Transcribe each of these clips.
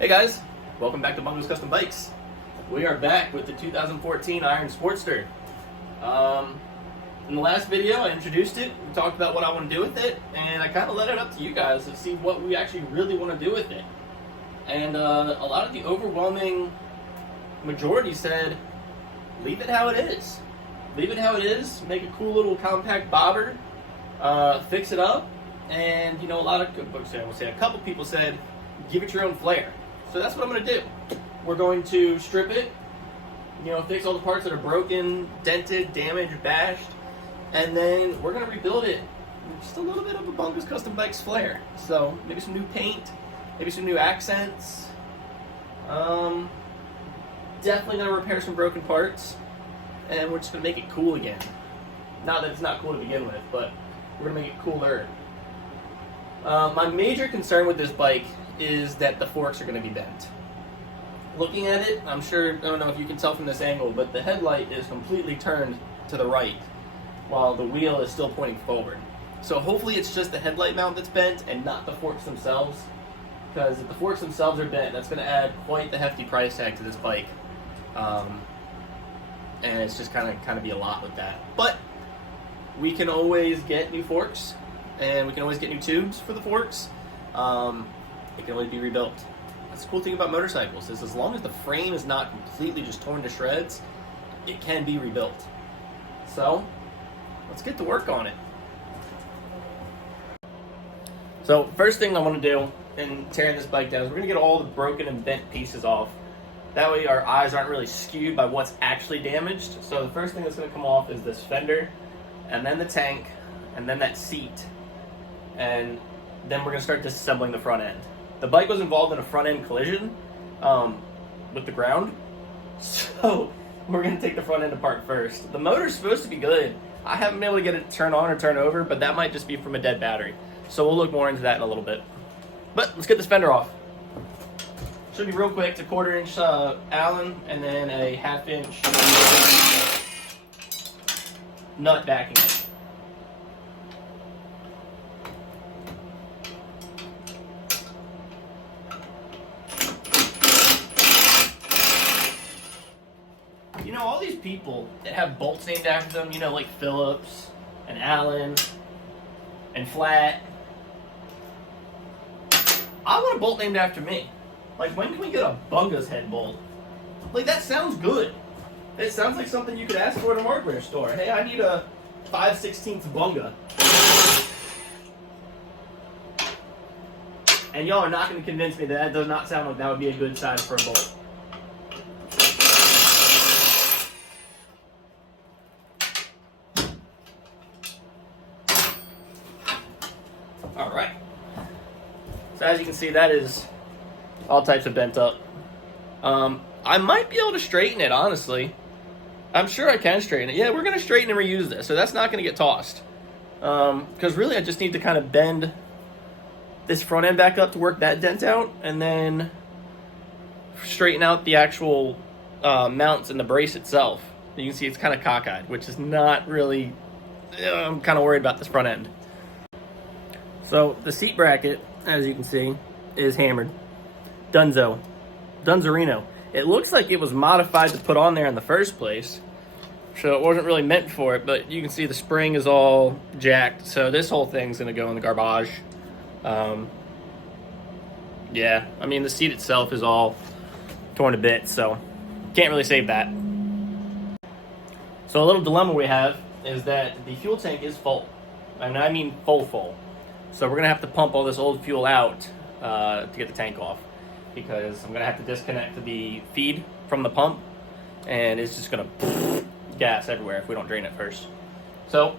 Hey guys, welcome back to Bungo's Custom Bikes. We are back with the 2014 Iron Sportster. In the last video, I introduced it, we talked about what I want to do with it, and I kind of let it up to you guys to see what we actually really want to do with it. And a lot of the overwhelming majority said, leave it how it is. Leave it how it is, make a cool little compact bobber, fix it up, and a lot of, a couple people said, give it your own flair. So that's what I'm going to do. We're going to strip it, fix all the parts that are broken, dented, damaged, bashed, and then we're going to rebuild it with just a little bit of a Bungo's Custom Bikes flair. So maybe some new paint, maybe some new accents. Definitely going to repair some broken parts, and we're just going to make it cool again. Not that it's not cool to begin with, but we're going to make it cooler. My major concern with this bike is that the forks are going to be bent. Looking at it, I don't know if you can tell from this angle, but the headlight is completely turned to the right while the wheel is still pointing forward. So hopefully it's just the headlight mount that's bent and not the forks themselves, because if the forks themselves are bent, that's going to add quite the hefty price tag to this bike. And it's just kind of be a lot with that. But we can always get new forks, and we can always get new tubes for the forks. It can always be rebuilt. That's the cool thing about motorcycles, is as long as the frame is not completely just torn to shreds, it can be rebuilt. So let's get to work on it. So first thing I want to do in tearing this bike down is we're going to get all the broken and bent pieces off. That way our eyes aren't really skewed by what's actually damaged. So the first thing that's going to come off is this fender, and then the tank, and then that seat. And then we're going to start disassembling the front end. The bike was involved in a front end collision with the ground. So we're going to take the front end apart first. The motor's supposed to be good. I haven't been able to get it to turn on or turn over, but that might just be from a dead battery. So we'll look more into that in a little bit. But let's get this fender off. Should be real quick. It's a 1/4 inch Allen and then a 1/2 inch nut backing it. All these people that have bolts named after them, like Phillips and Allen and Flat. I want a bolt named after me. Like, when can we get a Bungo's head bolt? Like, that sounds good. It sounds like something you could ask for at a hardware store. Hey, I need a 5/16 Bunga. And y'all are not going to convince me that does not sound like that would be a good size for a bolt. Alright, so as you can see, that is all types of bent up. I might be able to straighten it, honestly. I'm sure I can straighten it. Yeah, we're going to straighten and reuse this, so that's not going to get tossed. Because really I just need to kind of bend this front end back up to work that dent out, and then straighten out the actual mounts and the brace itself. You can see it's kind of cockeyed, which is not really... I'm kind of worried about this front end. So the seat bracket, as you can see, is hammered. Dunzerino. It looks like it was modified to put on there in the first place, so it wasn't really meant for it, but you can see the spring is all jacked, so this whole thing's going to go in the garbage. Yeah, I mean, the seat itself is all torn to bits, so can't really save that. So a little dilemma we have is that the fuel tank is full, and I mean full. So we're going to have to pump all this old fuel out to get the tank off, because I'm going to have to disconnect the feed from the pump, and it's just going to gas everywhere if we don't drain it first. So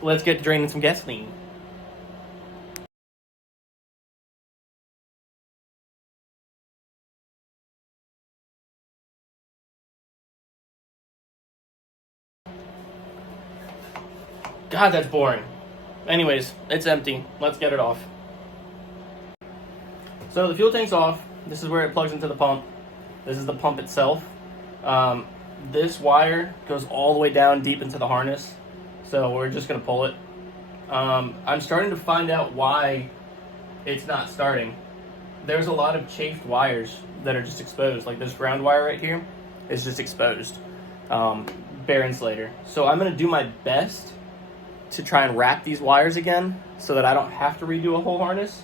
let's get draining some gasoline. God, that's boring. Anyways, it's empty. Let's get it off. So the fuel tank's off. This is where it plugs into the pump. This is the pump itself. This wire goes all the way down deep into the harness. So we're just going to pull it. I'm starting to find out why it's not starting. there's a lot of chafed wires that are just exposed. Like this ground wire right here is just exposed. Bare insulator. So I'm going to do my best to try and wrap these wires again so that I don't have to redo a whole harness.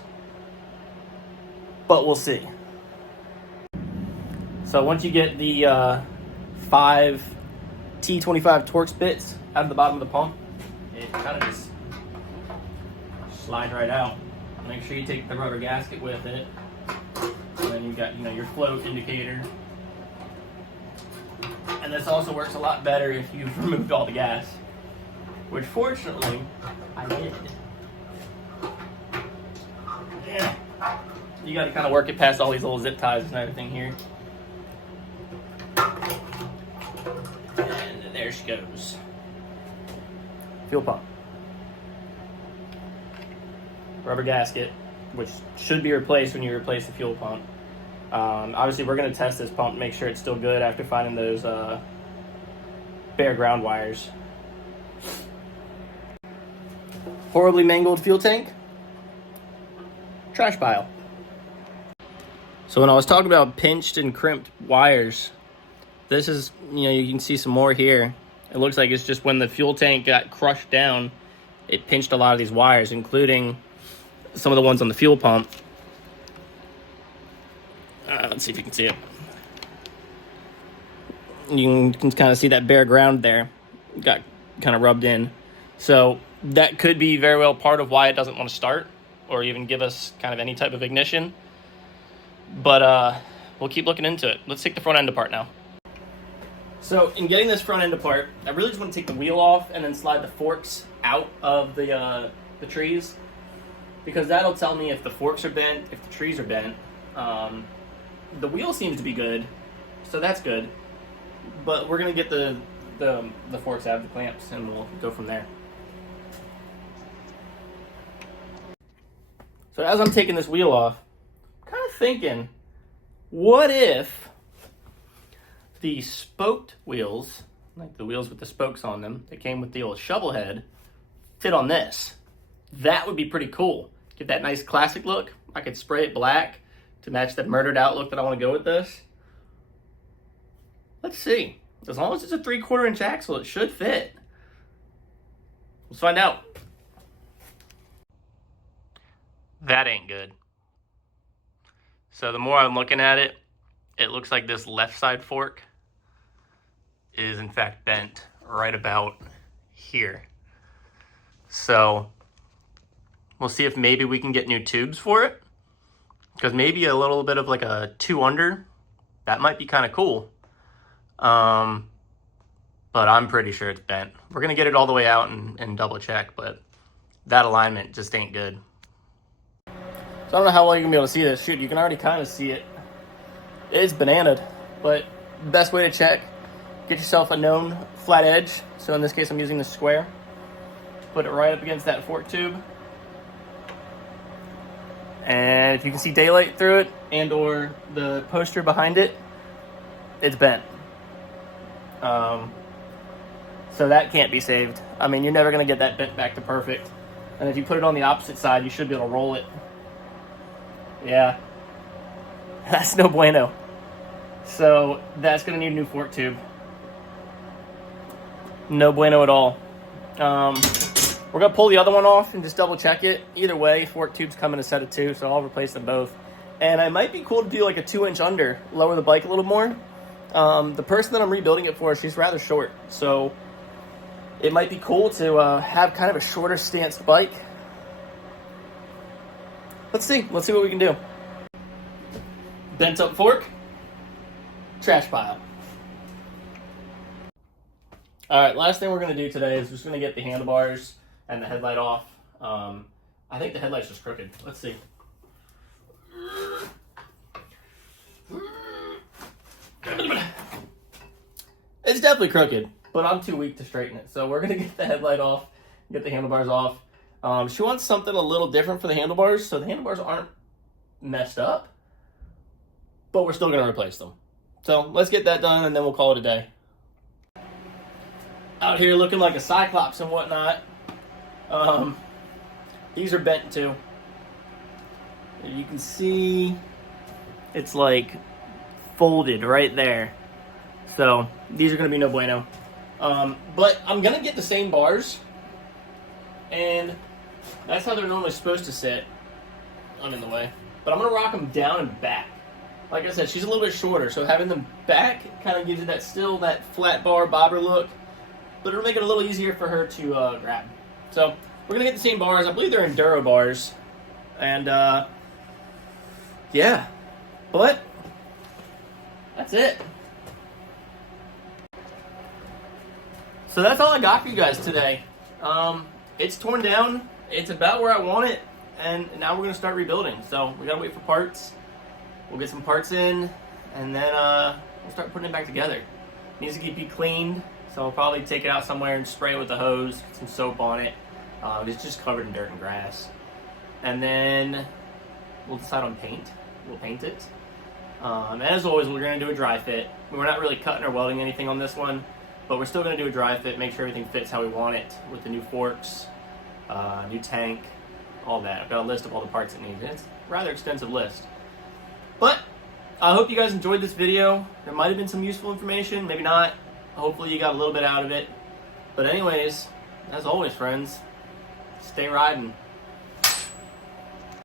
But we'll see. So once you get the 5 T25 Torx bits out of the bottom of the pump, it kind of just slides right out. Make sure you take the rubber gasket with it. And then you've got, your float indicator. And this also works a lot better if you've removed all the gas, which fortunately I did. Yeah. You got to kind of work it past all these little zip ties and everything here. And there she goes. Fuel pump. Rubber gasket, which should be replaced when you replace the fuel pump. Obviously, we're going to test this pump, make sure it's still good after finding those bare ground wires. Horribly mangled fuel tank. Trash pile. So when I was talking about pinched and crimped wires, this is, you can see some more here. It looks like it's just when the fuel tank got crushed down, it pinched a lot of these wires, including some of the ones on the fuel pump. Let's see if you can see it. You can kind of see that bare ground there. Got kind of rubbed in. So that could be very well part of why it doesn't want to start or even give us kind of any type of ignition. But we'll keep looking into it. Let's take the front end apart now. So in getting this front end apart, I really just want to take the wheel off and then slide the forks out of the trees, because that'll tell me if the forks are bent, if the trees are bent. The wheel seems to be good, so that's good. But we're gonna get the forks out of the clamps and we'll go from there. So as I'm taking this wheel off, I'm kind of thinking, what if the spoked wheels, like the wheels with the spokes on them, that came with the old shovel head, fit on this? That would be pretty cool. Give that nice classic look. I could spray it black to match that murdered out look that I want to go with this. Let's see. As long as it's a 3/4 inch axle, it should fit. Let's find out. That ain't good. So the more I'm looking at it, it looks like this left side fork is in fact bent right about here. So we'll see if maybe we can get new tubes for it, because maybe a little bit of like a 2 under, that might be kind of cool. But I'm pretty sure it's bent. We're gonna get it all the way out and double check, but that alignment just ain't good. So I don't know how well you're gonna be able to see this. Shoot, you can already kind of see it. It's bananaed, but the best way to check, get yourself a known flat edge. So in this case, I'm using the square. Put it right up against that fork tube. And if you can see daylight through it and or the poster behind it, it's bent. So that can't be saved. I mean, you're never going to get that bent back to perfect. And if you put it on the opposite side, you should be able to roll it. Yeah. That's no bueno. So that's going to need a new fork tube. No bueno at all. We're going to pull the other one off and just double check it. Either way, fork tubes come in a set of 2, so I'll replace them both. And it might be cool to do like a 2 inch under, lower the bike a little more. The person that I'm rebuilding it for, she's rather short, so it might be cool to have kind of a shorter stanced bike. Let's see what we can do. Bent up fork, trash pile. All right, last thing we're gonna do today is just gonna get the handlebars and the headlight off. I think the headlight's just crooked. Let's see. It's definitely crooked, but I'm too weak to straighten it. So we're gonna get the headlight off, get the handlebars off. She wants something a little different for the handlebars, so the handlebars aren't messed up, but we're still gonna replace them. So let's get that done and then we'll call it a day. Out here looking like a cyclops and whatnot. These are bent too. You can see it's like folded right there. So these are going to be no bueno. But I'm going to get the same bars, and that's how they're normally supposed to sit. I'm in the way. But I'm going to rock them down and back. Like I said, she's a little bit shorter, so having them back kind of gives you that flat bar bobber look, but it'll make it a little easier for her to grab. So we're going to get the same bars. I believe they're Enduro bars. And, yeah. But that's it. So that's all I got for you guys today. It's torn down. It's about where I want it. And now we're going to start rebuilding. So we got to wait for parts. We'll get some parts in. And then we'll start putting it back together. It needs to be cleaned. So I'll probably take it out somewhere and spray it with a hose. Get some soap on it. It's just covered in dirt and grass. And then we'll decide on paint. We'll paint it. As always, we're going to do a dry fit. We're not really cutting or welding anything on this one. But we're still going to do a dry fit, make sure everything fits how we want it with the new forks, new tank, all that. I've got a list of all the parts it needs. It's a rather extensive list. But I hope you guys enjoyed this video. There might have been some useful information, maybe not. Hopefully you got a little bit out of it. But anyways, as always, friends, stay riding.